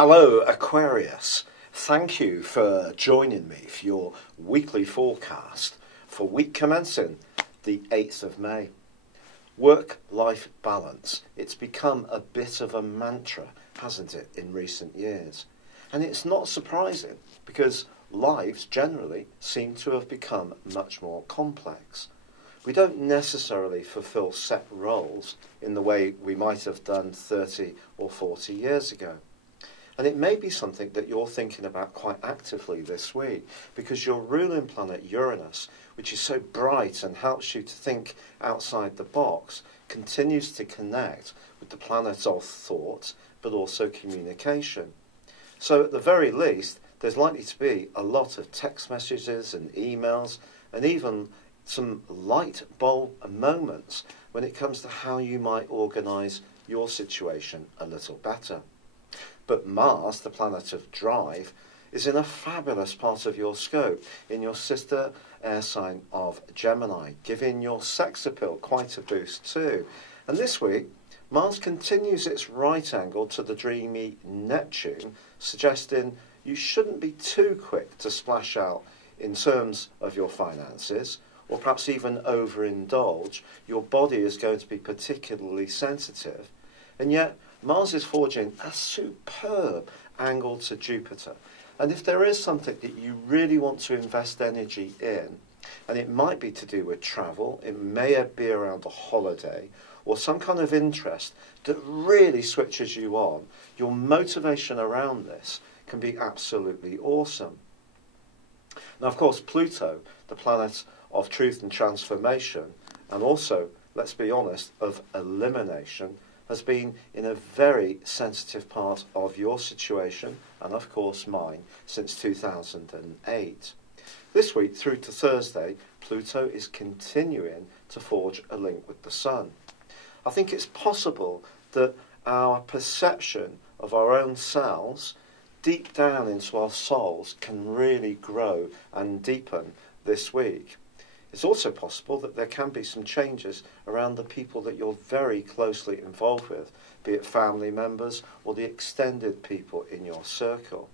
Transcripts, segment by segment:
Hello Aquarius, thank you for joining me for your weekly forecast for week commencing the 8th of May. Work-life balance, it's become a bit of a mantra, hasn't it, in recent years? And it's not surprising because lives generally seem to have become much more complex. We don't necessarily fulfill set roles in the way we might have done 30 or 40 years ago. And it may be something that you're thinking about quite actively this week because your ruling planet Uranus, which is so bright and helps you to think outside the box, continues to connect with the planet of thought but also communication. So at the very least, there's likely to be a lot of text messages and emails and even some light bulb moments when it comes to how you might organise your situation a little better. But Mars, the planet of drive, is in a fabulous part of your scope, in your sister air sign of Gemini, giving your sex appeal quite a boost too. And this week, Mars continues its right angle to the dreamy Neptune, suggesting you shouldn't be too quick to splash out in terms of your finances, or perhaps even overindulge. Your body is going to be particularly sensitive, and yet Mars is forging a superb angle to Jupiter. And if there is something that you really want to invest energy in, and it might be to do with travel, it may be around a holiday, or some kind of interest that really switches you on, your motivation around this can be absolutely awesome. Now, of course, Pluto, the planet of truth and transformation, and also, let's be honest, of elimination, has been in a very sensitive part of your situation, and of course mine, since 2008. This week through to Thursday, Pluto is continuing to forge a link with the Sun. I think it's possible that our perception of our own selves, deep down into our souls, can really grow and deepen this week. It's also possible that there can be some changes around the people that you're very closely involved with, be it family members or the extended people in your circle.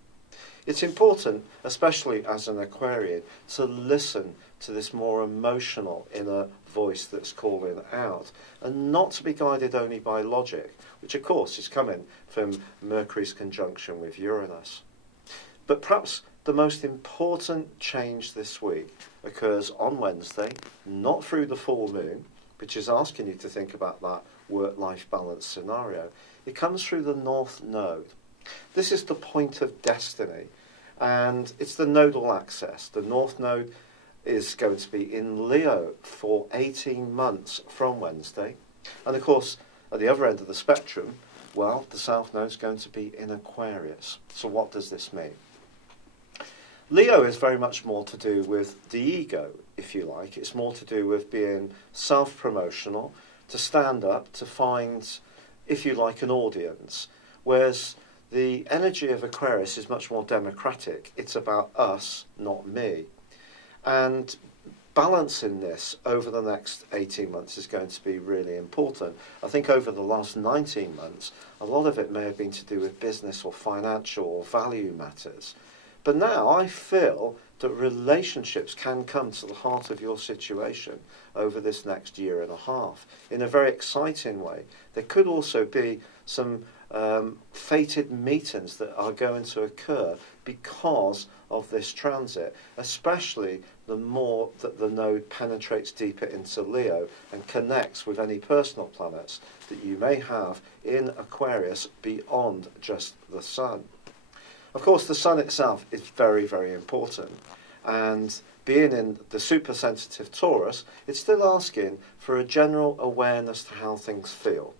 It's important, especially as an Aquarian, to listen to this more emotional inner voice that's calling out, and not to be guided only by logic, which of course is coming from Mercury's conjunction with Uranus. But perhaps the most important change this week occurs on Wednesday, not through the full moon, which is asking you to think about that work-life balance scenario. It comes through the North Node. This is the point of destiny, and it's the nodal axis. The North Node is going to be in Leo for 18 months from Wednesday. And of course, at the other end of the spectrum, well, the South Node is going to be in Aquarius. So what does this mean? Leo is very much more to do with the ego, if you like. It's more to do with being self-promotional, to stand up, to find, if you like, an audience. Whereas the energy of Aquarius is much more democratic. It's about us, not me. And balancing this over the next 18 months is going to be really important. I think over the last 19 months, a lot of it may have been to do with business or financial or value matters. But now I feel that relationships can come to the heart of your situation over this next year and a half in a very exciting way. There could also be some fated meetings that are going to occur because of this transit, especially the more that the node penetrates deeper into Leo and connects with any personal planets that you may have in Aquarius beyond just the Sun. Of course, the Sun itself is very, very important, and being in the super-sensitive Taurus, it's still asking for a general awareness to how things feel,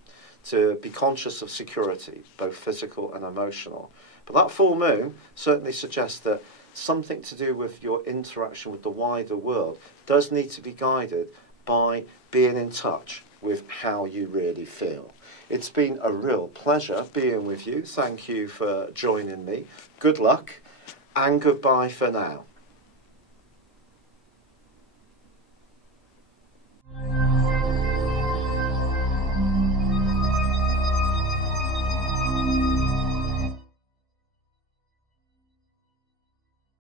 to be conscious of security, both physical and emotional. But that full moon certainly suggests that something to do with your interaction with the wider world does need to be guided by being in touch with how you really feel. It's been a real pleasure being with you. Thank you for joining me. Good luck and goodbye for now.